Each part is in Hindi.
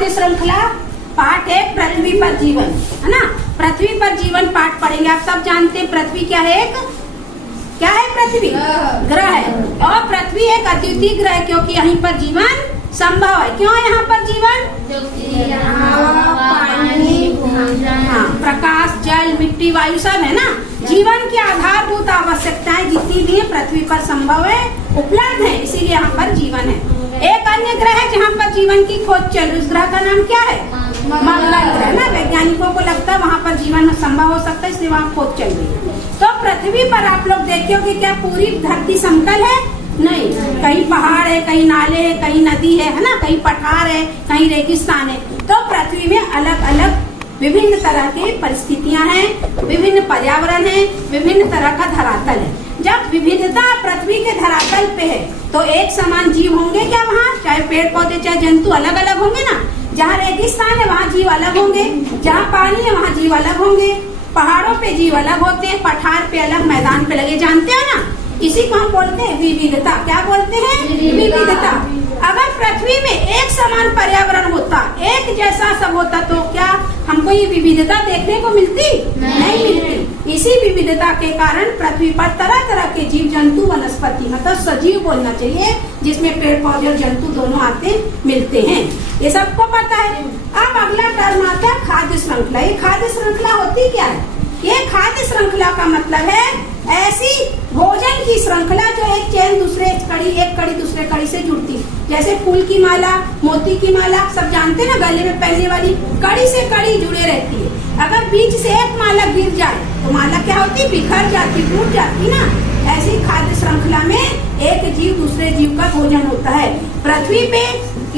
खाद्य श्रृंखला पाठ है पृथ्वी पर जीवन, है ना। पृथ्वी पर जीवन पाठ पढ़ेंगे। आप सब जानते हैं पृथ्वी क्या है? क्या है पृथ्वी? ग्रह है। और पृथ्वी एक अद्वितीय ग्रह है क्योंकि यहीं पर जीवन संभव है। क्यों है यहाँ पर जीवन? हाँ, प्रकाश, जल, मिट्टी, वायु सब है ना। जीवन की आधारभूत आवश्यकताएं जितनी भी है पृथ्वी पर संभव है, उपलब्ध है, इसीलिए यहाँ पर जीवन है। एक अन्य ग्रह है जहाँ पर जीवन की खोज चल रही, उस ग्रह का नाम क्या है? मंगल ग्रह ना। वैज्ञानिकों को लगता है वहाँ पर जीवन संभव हो सकता है, इसलिए वहाँ खोज चल रही है। तो पृथ्वी पर आप लोग देखोगे क्या पूरी धरती समतल है? नहीं, कहीं पहाड़ है, कहीं नाले है, कहीं नदी है ना, कहीं पठार है, कहीं रेगिस्तान है। तो पृथ्वी में अलग अलग विभिन्न तरह की परिस्थितियां हैं, विभिन्न पर्यावरण है, विभिन्न तरह का धरातल है। जब विविधता पृथ्वी के धरातल पे है तो एक समान जीव होंगे क्या वहाँ? चाहे पेड़ पौधे चाहे जंतु अलग अलग होंगे ना। जहाँ रेगिस्तान है वहाँ जीव अलग होंगे, जहाँ पानी है वहाँ जीव अलग होंगे, पहाड़ों पे जीव अलग होते हैं, पठार पे अलग, मैदान पे लगे, जानते हो ना। इसी को हम बोलते हैं विविधता। क्या बोलते हैं? विविधता। अगर पृथ्वी में एक समान पर्यावरण होता, एक जैसा सब होता तो क्या हमको ये विविधता देखने को मिलती? नहीं मिलती। इसी विविधता के कारण पृथ्वी पर तरह तरह के जीव जंतु वनस्पति मतलब सजीव बोलना चाहिए, जिसमें पेड़ पौधे और जंतु दोनों आते मिलते हैं। ये सबको पता है। अब अगला टर्म आता है खाद्य श्रृंखला। ये खाद्य श्रृंखला होती क्या है? ये खाद्य श्रृंखला का मतलब है ऐसी भोजन की श्रृंखला जो एक चेन दूसरे कड़ी, एक कड़ी दूसरे कड़ी से जुड़ती। जैसे फूल की माला, मोती की माला, सब जानते हैं ना, गले में पहनने वाली कड़ी से कड़ी जुड़े रहती है। अगर बीच से एक माला गिर जाए तो माला क्या होती? बिखर जाती, टूट जाती ना। ऐसी खाद्य श्रृंखला में एक जीव दूसरे जीव का भोजन होता है। पृथ्वी पे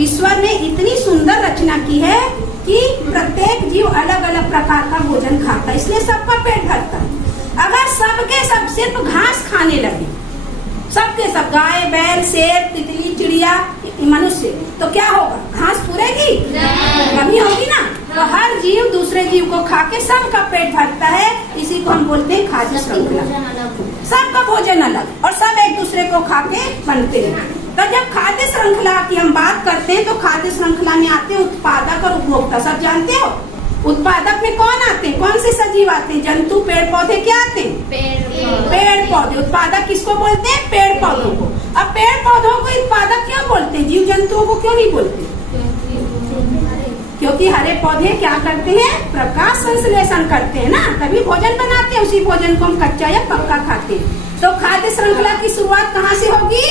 ईश्वर ने इतनी सुंदर रचना की है कि प्रत्येक जीव अलग अलग प्रकार का भोजन खाता है, इसलिए सबका पेट भरता है। अगर सबके सब सिर्फ घास खाने लगे, सबके सब गाय, बैल, शेर, तितली, चिड़िया, मनुष्य, तो क्या होगा? घास पूरेगी? कमी होगी ना। तो हर जीव दूसरे जीव को खा के सबका पेट भरता है, इसी को हम बोलते हैं खाद्य श्रृंखला। सबका भोजन अलग और सब एक दूसरे को खा के बनते हैं। तो जब खाद्य श्रृंखला की हम बात करते हैं तो खाद्य श्रृंखला में आते हैं उत्पादक और उपभोक्ता। सब जानते हो उत्पादक में कौन आते हैं? कौन से सजीव आते हैं? जंतु, पेड़ पौधे। क्या आते हैं? पेड़ पौधे। उत्पादक किसको बोलते हैं? पेड़ पौधों को। अब पेड़ पौधों को उत्पादक क्यों बोलते हैं? जीव जंतुओं को क्यों नहीं बोलते? क्योंकि हरे पौधे क्या करते हैं? प्रकाश संश्लेषण करते हैं ना, तभी भोजन बनाते हैं। उसी भोजन को हम कच्चा या पक्का खाते हैं। तो खाद्य श्रृंखला की शुरुआत कहाँ से होगी?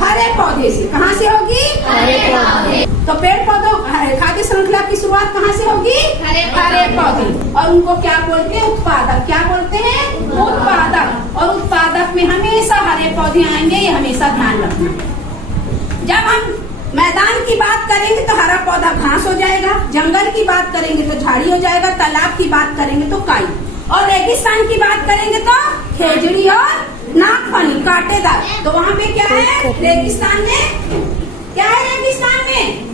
हरे पौधे से। कहाँ से होगी? हरे पौधे। तो पेड़ पौधों खाद्य श्रृंखला की शुरुआत कहाँ से होगी? हरे पौधे। और उनको क्या बोलते हैं? उत्पादक। क्या बोलते हैं? उत्पादक। और उत्पादक में हमेशा हरे पौधे आएंगे, ये हमेशा ध्यान रखना। जब हम मैदान की बात करेंगे तो हरा पौधा घास हो जाएगा, जंगल की बात करेंगे तो झाड़ी हो जाएगा, तालाब की बात करेंगे तो काई, और रेगिस्तान की बात करेंगे तो खेजड़ी और नागफनी, कांटेदार। तो वहाँ पे क्या है? रेगिस्तान में क्या है? रेगिस्तान में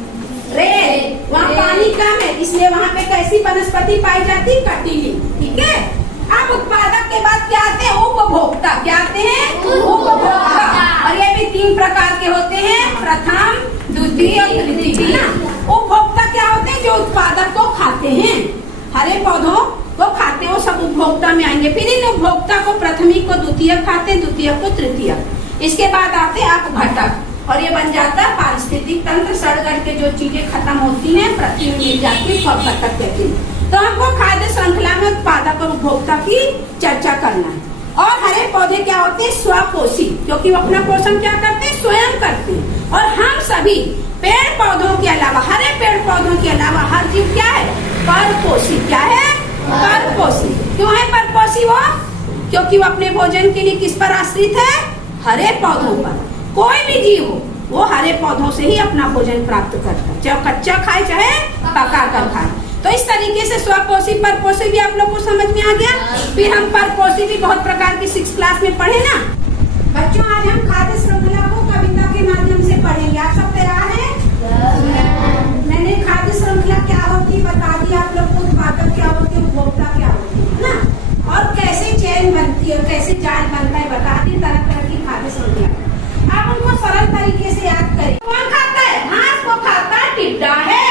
रेत, वहाँ पानी कम है, इसलिए वहाँ पे कैसी वनस्पति पाई जाती? कटीली। ठीक है। अब उत्पादक के बाद क्या आते हैं? उपभोक्ता। क्या आते हैं? उपभोक्ता। और ये भी 3 प्रकार के होते हैं, प्रथम, द्वितीय और तृतीय ना। उपभोक्ता क्या होते हैं? जो उत्पादक को खाते हैं, हरे पौधों को खाते हैं, वो सब उपभोक्ता में आएंगे। फिर इन उपभोक्ता को प्रथमिक को द्वितीय खाते हैं, द्वितीय को तृतीय। इसके बाद आते हैं अपघटक, और ये बन जाता है पारिस्थितिक तंत्र। सड़गड़ के जो चीजें खत्म होती हैं पृथ्वी में मिल जाती है, अपघटक कहते हैं। तो हमको खाद्य श्रृंखला में उत्पादक और उपभोक्ता की चर्चा करना है। और हरे पौधे क्या होते हैं? स्वपोषी, क्योंकि वो अपना पोषण क्या करते हैं? स्वयं करते हैं। और हम सभी पेड़ पौधों के अलावा, हरे पेड़ पौधों के अलावा हर जीव क्या है? परपोषी। क्या है? परपोषी। क्यों है परपोषी वो? क्योंकि वो अपने भोजन के लिए किस पर आश्रित है? हरे पौधों पर। कोई भी जीव हो वो हरे पौधों से ही अपना भोजन प्राप्त करता है, चाहे कच्चा खाए चाहे पका कर खाए। तो इस तरीके से स्वपोषी परपोषी भी आप लोग को समझ में आ गया। फिर हम परपोषी भी बहुत प्रकार की 6th क्लास में पढ़े ना बच्चों। आज हम खाद्य श्रृंखला को कविता के माध्यम से पढ़ेंगे। आप सब तैयार हैं? मैंने खाद्य श्रृंखला क्या होती है बता दी आप लोग को, उत्पादक क्या होती है, उपभोक्ता क्या होती है ना, और कैसे चेन बनती है और कैसे जाल बनता है बता दी। तरह तरह की खाद्य श्रृंखला आप उनको सरल तरीके से याद करें। कौन खाता है? घास को खाता टिड्डा है।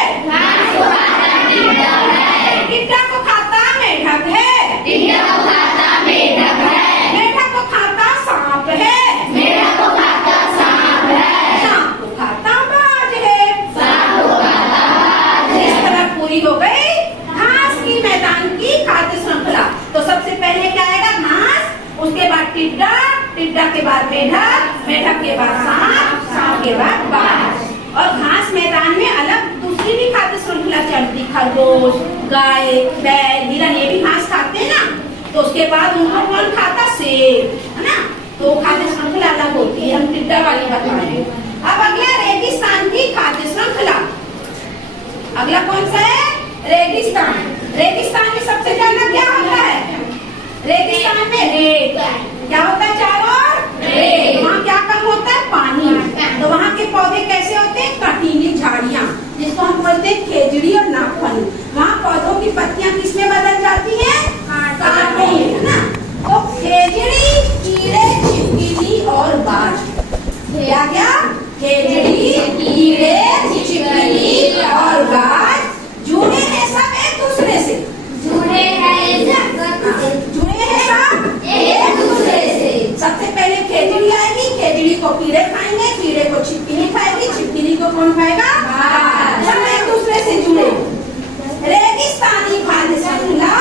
टिड्डा के बाद मेढक, मेढक के बाद सांप, सांप के बाद बाज। और घास मैदान में अलग दूसरी भी खाद्य श्रृंखला चलती, खरगोश, गाय, बैल, हिरन, ये भी घास खाते हैं ना। तो उसके बाद उनको कौन खाता? सेब, है ना। तो खाद्य श्रृंखला अलग होती है, हम टिड्डा वाली बता रहे हैं। अब अगला रेगिस्तान की खाद्य श्रृंखला। अगला कौन सा है? रेगिस्तान। रेगिस्तान में सबसे ज्यादा क्या होता है? रेगिस्तान में रेत। क्या होता है? चारों ओर रेत। वहाँ क्या कम होता है? पानी। तो वहाँ के पौधे कैसे होते हैं? कटीली झाड़ियाँ, जिसको हम बोलते हैं खेजड़ी और नागफनी। वहाँ पौधों की पत्तियाँ किसमें बदल जाती है? कांटों में, है ना। तो खेजड़ी, कीड़े, छिपकली और बाज। क्या क्या? खेजड़ी, कीड़े, छिपकली और बाज जुड़े हैं सब एक दूसरे से। जुड़े हैं सब एक दूसरे से। सबसे पहले खेजड़ी आएगी, खेजड़ी को कीड़े खाएंगे, कीड़े को छिपकली खाएगी, छिपकली को कौन खाएगा? सब एक दूसरे से जुड़े। रेगिस्तानी खाद्य श्रृंखला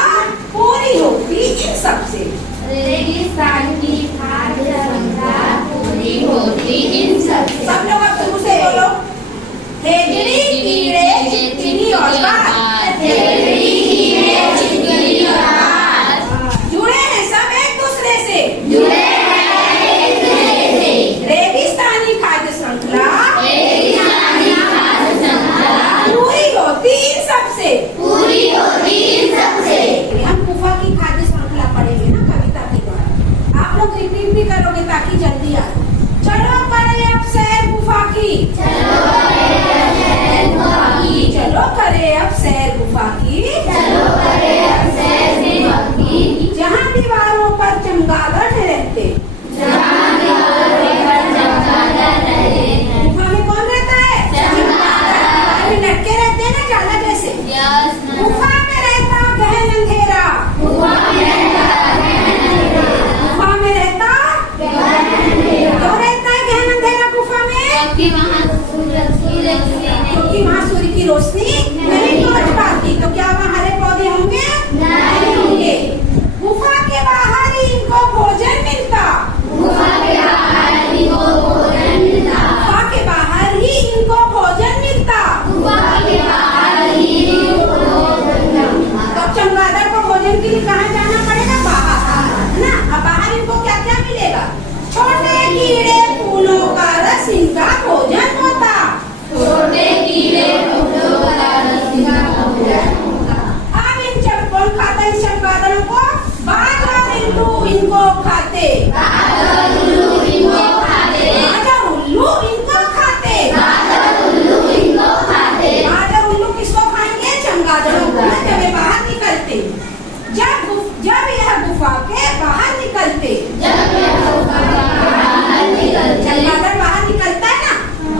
पूरी होती इन सबसे। रेगिस्तान की खाद्य श्रृंखला पूरी होती इन सबसे। सब लोग अब शुरू से बोलो। खेजड़ी, कीड़े, छिपकली और बाज। खेजड़ी, कीड़े, छिपकली और बाज जुड़े हैं सब एक दूसरे से। जुड़े हैं एक दूसरे से। रेगिस्तानी खाद्य श्रृंखला रेगिस्तानी खाद्य श्रृंखला पूरी होती इन सबसे। पूरी होती इन सबसे। हम गुफा की खाद्य श्रृंखला पढ़ेंगे ना कविता के द्वारा। आप लोग रिपीट भी करोगे ताकि जल्दी आए। चलो करें अब सैर गुफा की। चलो करें सैर गुफा की। चलो करें अब सैर गुफा की। चलो करें अब सैर गुफा की। जहाँ दीवारों पर चमगादड़ रहते। जहाँ दीवारों पर चमगादड़ रहते हैं। गुफा में कौन रहता है? चमगादड़। में लटके रहते हैं ना जाला जैसे। गुफा में रहता गहन अंधेरा। गुफा में रहता गुफा में रहता क्यों रहता है गहन अंधेरा गुफा में? क्योंकि वहाँ सूर्य की रोशनी नहीं पहुँच पाती। तो क्या वहाँ हरे पौधे होंगे? नहीं होंगे। गुफा के बाहर ही इनको भोजन मिलता। गुफा के बाहर इनको भोजन मिलता। गुफा के बाहर ही इनको भोजन मिलता। गुफा के बाहर ही इनको भोजन मिलता। तो चमगादड़ को भोजन के लिए कहाँ जाना पड़ेगा? बाहर, है ना। अब बाहर इनको क्या क्या मिलेगा? छोटे कीड़े, फूलों का रस इनका भोजन होता। छोटे कीड़े, फूलों का रस इनका भोजन होता। अब कौन खाता है इन चमगादड़ों को? बाज और उल्लू इनको खाते। बाज और उल्लू इनको खाते। बाज और उल्लू इनको खाते। बाज और उल्लू इनको खाते। बाज और उल्लू किसको खाएंगे? चमगादड़ों को, जब ये बाहर निकलते। जब यह गुफा के बाहर निकलते। चमगादड़ बाहर निकलता है ना।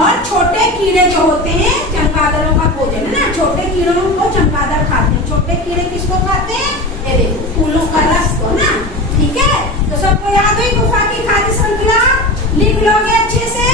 और छोटे कीड़े जो होते हैं चमगादड़ों का भोजन, है ना। छोटे कीड़ों को चमगादड़ खाते हैं। छोटे कीड़े किसको खाते हैं? ये देखो, फूलों का रस को ना। ठीक है, तो सबको याद हुई गुफा की खाद्य श्रृंखला? लिख लोगे अच्छे से?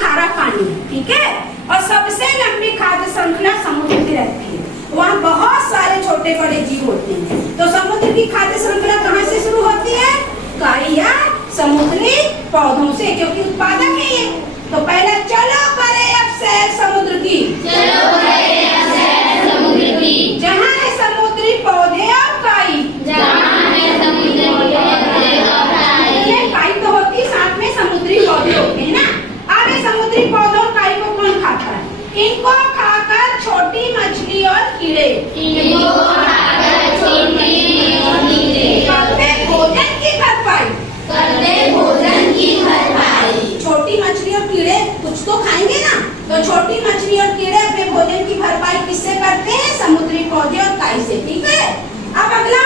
खारा पानी, ठीक है। और सबसे लंबी खाद्य श्रृंखला समुद्र की रहती है। वहाँ बहुत सारे छोटे बड़े जीव होते हैं। तो समुद्र की खाद्य श्रृंखला कहाँ से शुरू होती है? काई या समुद्री पौधों से, क्योंकि उत्पादक है ये। तो पहले चलो करें अब सैर समुद्र की। चलो करें अब सैर समुद्र की। जहाँ है समुद्री पौधे और काई। जहाँ है समुद्री पौधे और काई। काई तो होती है, साथ में समुद्री पौधे होते हैं ना। अब ये समुद्री पौधों और काई को कौन खाता है? इनको खाकर छोटी मछली और कीड़े। इनको खाकर छोटी और कीड़े करते भोजन की भरपाई। करते भोजन की भरपाई। छोटी मछली और कीड़े कुछ तो खाएंगे ना। तो छोटी मछली और कीड़े अपने भोजन की भरपाई किससे करते हैं? समुद्री पौधे और काई से, ठीक है। अब अगला,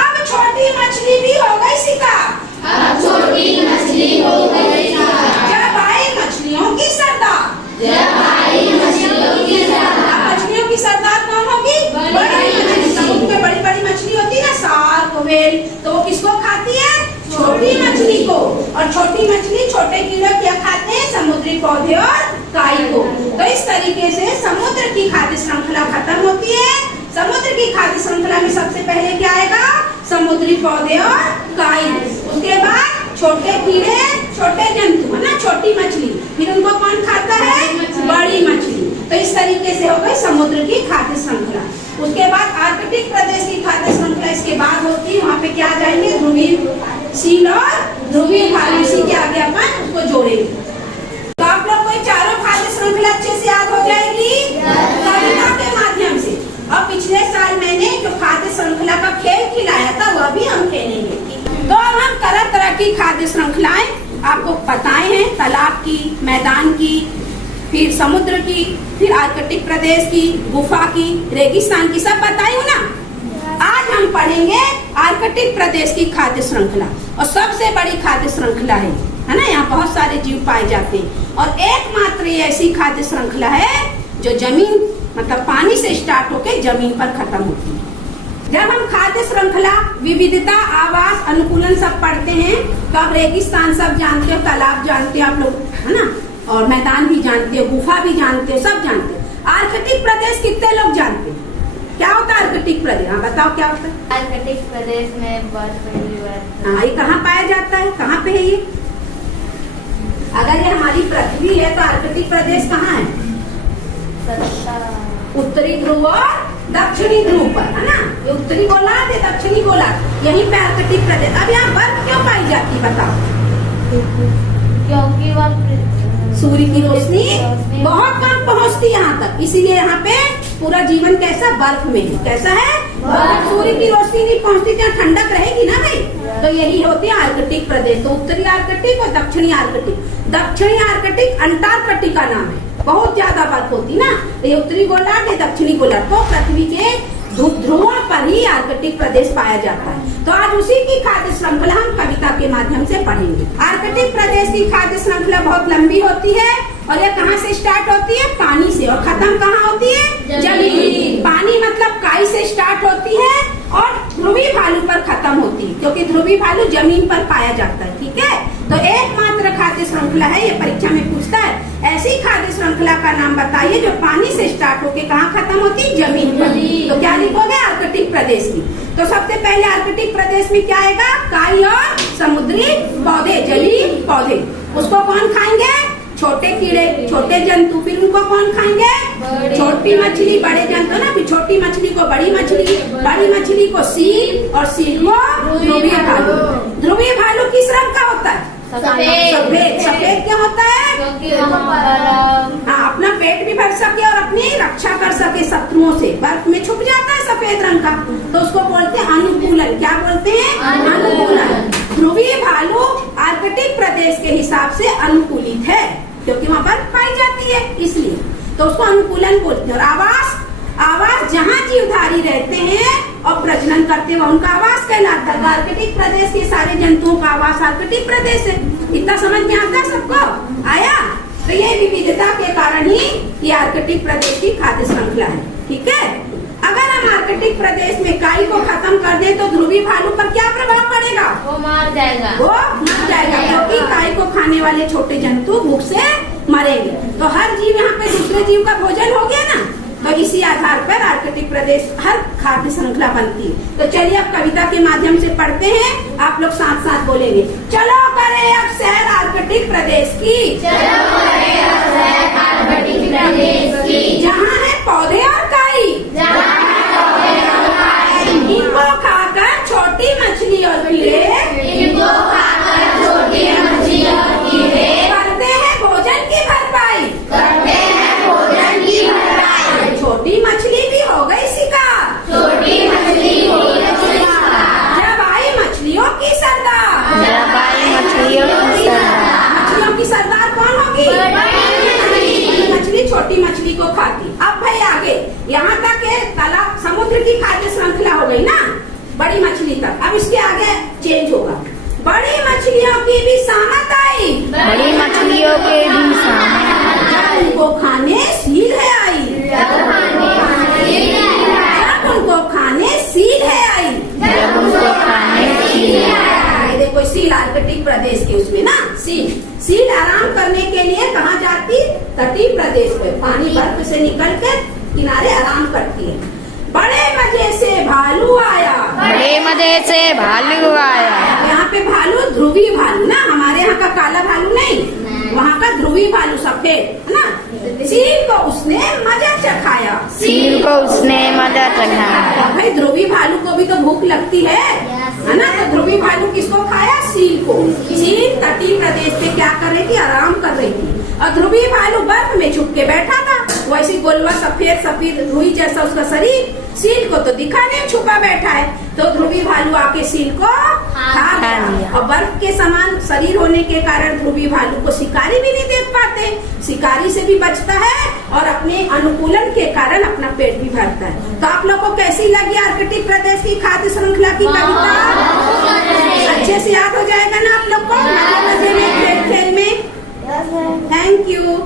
अब छोटी मछली भी हो गई शिकार। अब छोटी मछली हो गई शिकार। जब आई मछलियों की सरदार। जब आई मछलियों की सरदार। मछलियों की सरदार कौन होगी? बड़ी मछली। समुद्र में बड़ी बड़ी मछली होती है ना, शार्क, व्हेल। तो वो किसको खाती है? छोटी मछली को। और छोटी मछली छोटे कीड़े क्या खाते हैं? समुद्री पौधे और काई को। तो इस तरीके से समुद्र की खाद्य श्रृंखला खत्म होती है। समुद्र की खाद्य श्रृंखला में सबसे पहले क्या आएगा? समुद्री पौधे और काई। उसके बाद छोटे कीड़े, छोटे जंतु है ना, छोटी मछली, फिर उनको कौन खाता है? बड़ी मछली। तो इस तरीके से हो गई समुद्र की खाद्य श्रृंखला। उसके बाद आर्कटिक प्रदेश की खाद्य श्रृंखला इसके बाद होती है। वहाँ पे क्या जाएंगे? ध्रुवीय सील और ध्रुवीय भालू। इसी के आगे अपन उसको जोड़ेंगे। तो आप लोग को चारों खाद्य श्रृंखला अच्छे से याद हो जाएगी कविता के माध्यम से। और पिछले साल मैंने जो खाद्य श्रृंखला का खेल खिलाया था वह भी हम खेलेंगे। तो अब हम तरह तरह की खाद्य श्रृंखलाएं आपको बताए हैं। तालाब की, मैदान की, फिर समुद्र की, फिर आर्कटिक प्रदेश की, गुफा की, रेगिस्तान की, सब बताई हूँ ना। आज हम पढ़ेंगे आर्कटिक प्रदेश की खाद्य श्रृंखला। और सबसे बड़ी खाद्य श्रृंखला है ना। यहाँ बहुत सारे जीव पाए जाते हैं और एकमात्र ऐसी खाद्य श्रृंखला है जो जमीन मतलब पानी से स्टार्ट होके जमीन पर खत्म होती है। जब हम खाद्य श्रृंखला, विविधता, आवास, अनुकूलन सब पढ़ते हैं तो आप रेगिस्तान सब जानते हो, तालाब जानते हो आप लोग, है ना, और मैदान भी जानते हो, गुफा भी जानते हो, सब जानते हो। आर्कटिक प्रदेश कितने लोग जानते हैं? क्या होता है आर्कटिक प्रदेश? हाँ बताओ क्या होता है? आर्कटिक प्रदेश में बर्फ पड़ी हुई है। हाँ, ये कहाँ पाया जाता है? कहाँ पे है ये? अगर ये हमारी पृथ्वी है तो आर्कटिक प्रदेश कहाँ है? उत्तरी ध्रुव और दक्षिणी ध्रुव पर, है ना। ये उत्तरी गोलार्ध है, दक्षिणी गोलार्ध, यहीं पे आर्कटिक प्रदेश। अब यहाँ बर्फ क्यों पाई जाती है बताओ? क्योंकि वह सूर्य की रोशनी बहुत कम पहुँचती है यहाँ तक, इसीलिए यहाँ पे पूरा जीवन कैसा? बर्फ में है। कैसा है? बर्फ। सूर्य की रोशनी नहीं पहुँचती तो ठंडक रहेगी ना भाई। तो यही होती है आर्कटिक प्रदेश। तो उत्तरी आर्कटिक और दक्षिणी आर्कटिक। दक्षिणी आर्कटिक अंटार्कटिक का नाम है, बहुत ज्यादा बर्फ होती ना। ये उत्तरी गोलार्ध, दक्षिणी गोलार्ध, तो पृथ्वी के ध्रुवों पर ही आर्कटिक प्रदेश पाया जाता है। तो आज उसी की खाद्य श्रृंखला हम कविता के माध्यम से पढ़ेंगे। आर्कटिक प्रदेश की खाद्य श्रृंखला बहुत लंबी होती है और ये कहाँ से स्टार्ट होती है? पानी से। और खत्म कहाँ होती है? जमीन। पानी मतलब काई से स्टार्ट होती है और ध्रुवीय भालू पर खत्म होती है, क्योंकि ध्रुवीय भालू जमीन पर पाया जाता है। ठीक है, तो एकमात्र खाद्य श्रृंखला है, ये परीक्षा में पूछता है। ऐसी खाद्य श्रृंखला का नाम बताइए जो पानी से स्टार्ट होके कहाँ खत्म होती है? जमीन पर। तो क्या लिखोगे? आर्कटिक प्रदेश की। तो सबसे पहले आर्कटिक प्रदेश में क्या आएगा? काई और समुद्री पौधे, जलीय पौधे। उसको कौन खाएंगे? छोटे कीड़े, छोटे जंतु। फिर उनको कौन खाएंगे? छोटी मछली, बड़े जंतु ना। फिर छोटी मछली को बड़ी मछली, बड़ी मछली को सील और सील को ध्रुवीय भालू। ध्रुवीय भालू किस रंग का होता है? सफेद। सफेद क्या होता है? क्योंकि वहाँ पर हाँ, अपना पेट भी भर सके और अपनी रक्षा कर सके शत्रुओं से। बर्फ में छुप जाता है सफेद रंग का, तो उसको बोलते हैं अनुकूलन। क्या बोलते हैं? अनुकूलन। ध्रुवीय भालू आर्कटिक प्रदेश के हिसाब से अनुकूलित है, क्योंकि वहाँ बर्फ पाई जाती है, इसलिए तो उसको अनुकूलन बोलते हैं। और आवास, आवास जहाँ जीवधारी रहते हैं और प्रजनन करते हैं उनका आवास कहलाता है। आर्कटिक प्रदेश के सारे जंतुओं का आवास आर्कटिक प्रदेश है। इतना समझ में आता है सबको? आया? तो ये विविधता के कारण ही ये आर्कटिक प्रदेश की खाद्य श्रृंखला है। ठीक है, अगर हम आर्कटिक प्रदेश में काई को खत्म कर दे तो ध्रुवीय भालू पर क्या प्रभाव पड़ेगा? वो मर जाएगा। वो मर जाएगा, क्योंकि काई को खाने वाले छोटे जंतु भूख से मरेंगे। तो हर जीव यहाँ पे दूसरे जीव का भोजन हो गया ना। तो इसी आधार पर आर्कटिक प्रदेश हर खाद्य श्रृंखला बनती है। तो चलिए अब कविता के माध्यम से पढ़ते हैं, आप लोग साथ साथ बोलेंगे। चलो करें अब सैर आर्कटिक प्रदेश की, चलो करें अब सैर आर्कटिक प्रदेश की, जहाँ है पौधे और काई, जहाँ है पौधे और काई, इनको खाकर छोटी मछली और कीड़े, इनको खाकर छोटी मछली और कीड़े करते हैं भोजन की भरपाई, करते हैं भोजन की भरपाई। छोटी मछली भी हो गई शिकार, छोटी मछली हो गई शिकार, जब आई मछलियों की सरदार, जब आई मछलियों की सरदार। मछलियों की सरदार कौन होगी? मछली छोटी मछली को खाती। अब भाई आगे यहाँ तक तालाब समुद्र की खाद्य श्रृंखला हो गई ना, बड़ी मछली तक। अब इसके आगे चेंज होगा। बड़ी मछलियों की भी सामत आई, बड़ी मछलियों के भी सामने जब उनको खाने सील है आई, जब उनको खाने सील है आई, जब उनको खाने सील ये देखो सील आर्कटिक प्रदेश के उसमें ना, सील आराम करने के लिए कहाँ जाती? तटीय प्रदेश पे, पानी बर्फ से निकल कर किनारे आराम करती है। बड़े मजे से भालू आया, बड़े मजे से भालू आया। यहाँ पे भालू ध्रुवी भालू ना, हमारे यहाँ का काला भालू नहीं, वहाँ का ध्रुवी भालू सफेद है ना। सील को उसने मजा चखाया, सील को उसने मजा चखाया। भाई ध्रुवी भालू को भी तो भूख लगती है ना, तो ध्रुवी भालू किसको खाया? सील को। सील तटीय प्रदेश पे क्या कर रही थी? आराम कर रही थी, और ध्रुवी भालू बर्फ में छुप के बैठा था। वैसी गोलवा सफेद सफेद रुई जैसा उसका शरीर, सील को तो दिखा नहीं, छुपा बैठा है। तो ध्रुवी भालू आके सील को खा गया, और बर्फ के समान शरीर होने के कारण ध्रुवी भालू को शिकारी भी नहीं देख पाते, शिकारी से भी बचता है और अपने अनुकूलन के कारण अपना पेट भी भरता है। तो आप लोग को कैसी लगी आर्कटिक प्रदेश की खाद्य श्रृंखला की कविता? अच्छे से याद हो जाएगा ना आप लोग को? मजे में खेल खेल में। Thank you.